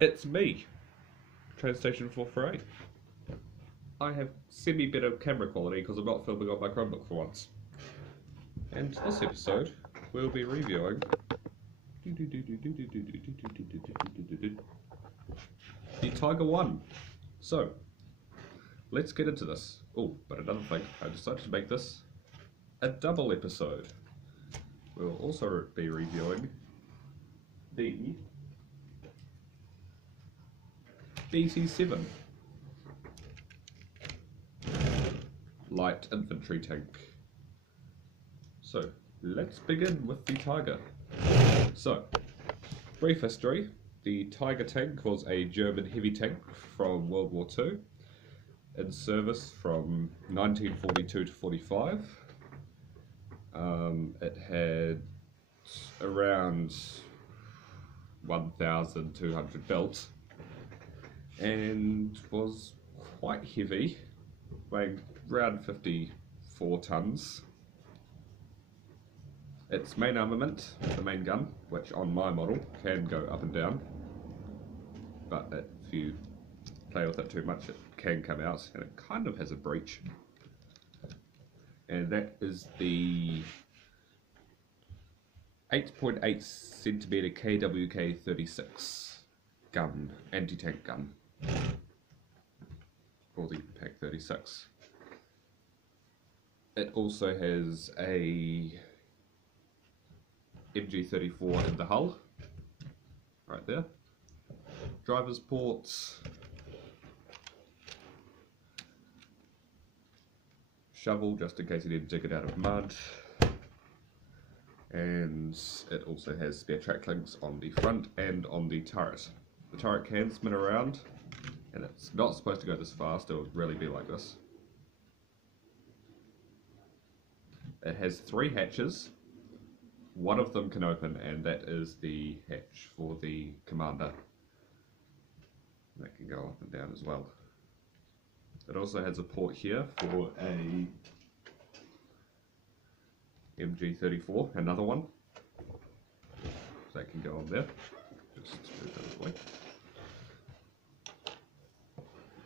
It's me, Train Station 448. I have semi-better camera quality because I'm not filming on my Chromebook for once. And this episode, we'll be reviewing the Tiger 1. So, let's get into this. Oh, but another thing, I decided to make this a double episode. We'll also be reviewing the BT-7 light infantry tank. So let's begin with the Tiger. So, brief history. The Tiger tank was a German heavy tank from World War II, in service from 1942 to 45. It had around 1,200 built and was quite heavy, weighing around 54 tons. Its main armament, the main gun, which on my model can go up and down, but if you play with it too much it can come out, and it kind of has a breach. And that is the 8.8 centimeter KWK-36 gun, anti-tank gun for the Pack 36. It also has a MG34 in the hull, right there. Driver's ports, shovel just in case you need to dig it out of mud, and it also has spare track links on the front and on the turret. The turret can spin around, and it's not supposed to go this fast, it would really be like this. It has 3 hatches. One of them can open, and that is the hatch for the commander. That can go up and down as well. It also has a port here for a MG34, another one. So that can go on there. Just move that away.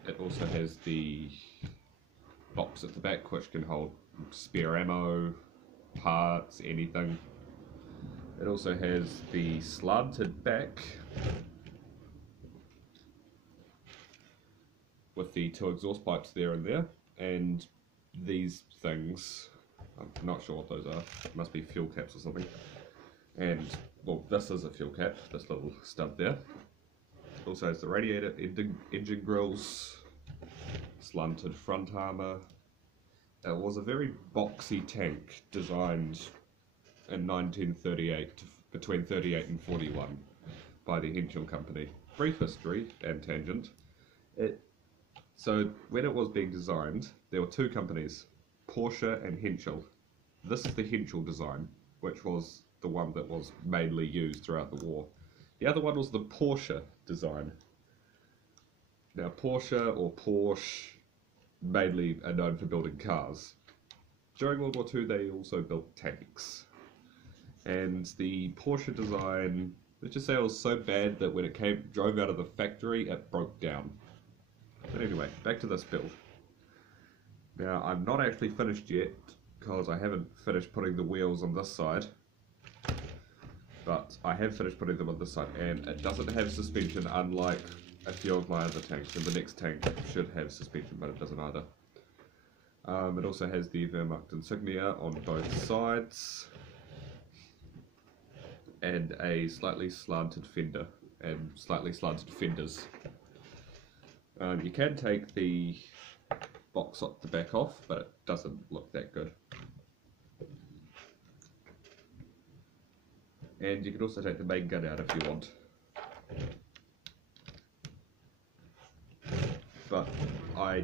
It also has the box at the back which can hold spare ammo, parts, anything. It also has the slanted back with the 2 exhaust pipes there and there, and these things, I'm not sure what those are, must be fuel caps or something. And, well, this is a fuel cap, this little stud there. It also has the radiator, engine grills, slanted front armour. It was a very boxy tank designed in 1938, between 38 and 41, by the Henschel company. Brief history and tangent. So when it was being designed, there were 2 companies, Porsche and Henschel. This is the Henschel design, which was the one that was mainly used throughout the war. The other one was the Porsche design. Now Porsche or Porsche mainly are known for building cars. During World War II they also built tanks. And the Porsche design, let's just say it was so bad that when it drove out of the factory it broke down. But anyway, back to this build. Now I'm not actually finished yet because I haven't finished putting the wheels on this side, but I have finished putting them on this side, and it doesn't have suspension unlike a few of my other tanks, and the next tank should have suspension but it doesn't either. It also has the Wehrmacht insignia on both sides and a slightly slanted fender and slightly slanted fenders. You can take the box up the back off, but it doesn't look that good. And you can also take the main gun out if you want. But I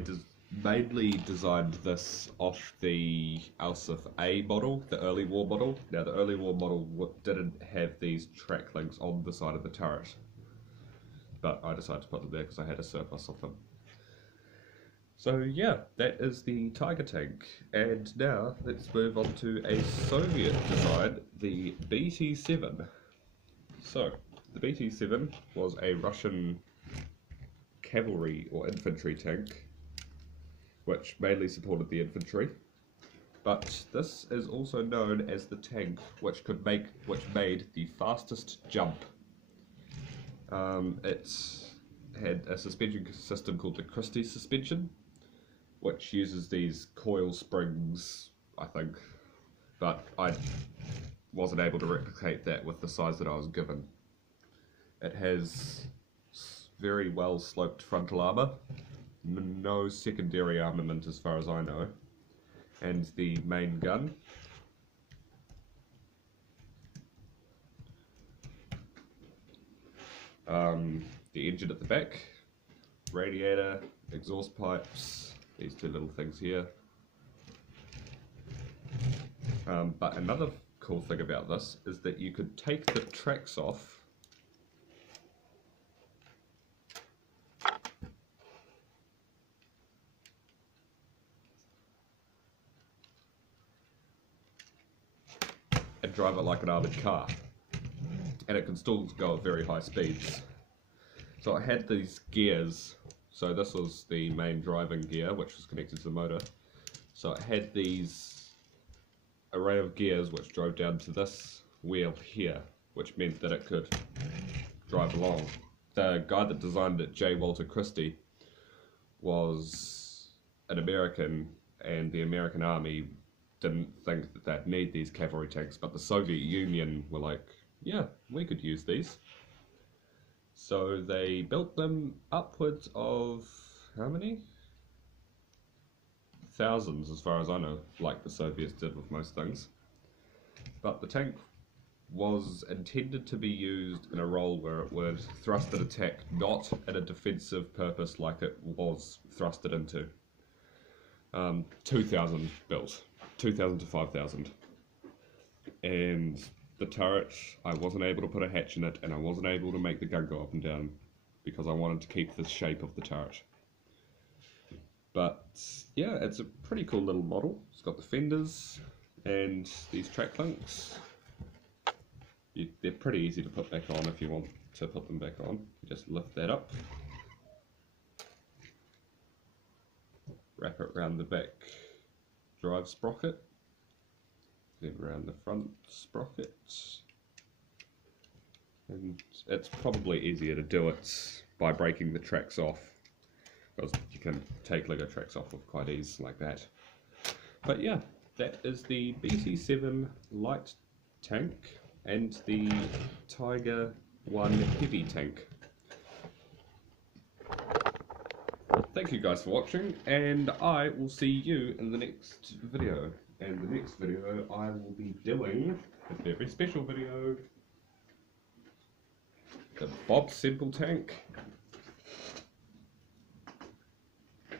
mainly designed this off the Alsif A model, the early war model. Now the early war model didn't have these track links on the side of the turret, but I decided to put them there because I had a surplus of them. So yeah, that is the Tiger tank. And now let's move on to a Soviet design, the BT-7. So, the BT-7 was a Russian cavalry or infantry tank, which mainly supported the infantry. But this is also known as the tank which made the fastest jump. It had a suspension system called the Christie suspension, which uses these coil springs, I think, but I wasn't able to replicate that with the size that I was given. It has very well sloped frontal armour, no secondary armament as far as I know, and the main gun. The engine at the back, radiator, exhaust pipes, these two little things here. But another cool thing about this is that you could take the tracks off and drive it like an armoured car, and it can still go at very high speeds. So it had these gears, so this was the main driving gear which was connected to the motor. So it had these array of gears which drove down to this wheel here, which meant that it could drive along. The guy that designed it, J. Walter Christie, was an American, and the American army didn't think that they'd need these cavalry tanks, but the Soviet Union were like, yeah, we could use these. So they built them upwards of, how many? Thousands, as far as I know, like the Soviets did with most things. But the tank was intended to be used in a role where it would thrust and attack, not in a defensive purpose like it was thrusted into. 2,000 built, 2,000 to 5,000. And the turret, I wasn't able to put a hatch in it, and I wasn't able to make the gun go up and down because I wanted to keep the shape of the turret. But yeah, it's a pretty cool little model. It's got the fenders and these track links. They're pretty easy to put back on if you want to put them back on. You just lift that up, wrap it around the back drive sprocket, then around the front sprocket, and it's probably easier to do it by breaking the tracks off, because you can take Lego tracks off with quite ease like that. But yeah, that is the BT-7 light tank and the Tiger 1 heavy tank. Thank you guys for watching, and I will see you in the next video. And the next video I will be doing a very special video. The Bob Simple tank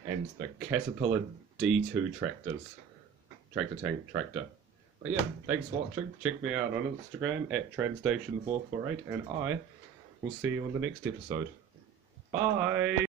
and the Caterpillar D2 tractor tank. But yeah, thanks for watching. Check me out on Instagram at transstation448, and I will see you on the next episode. Bye!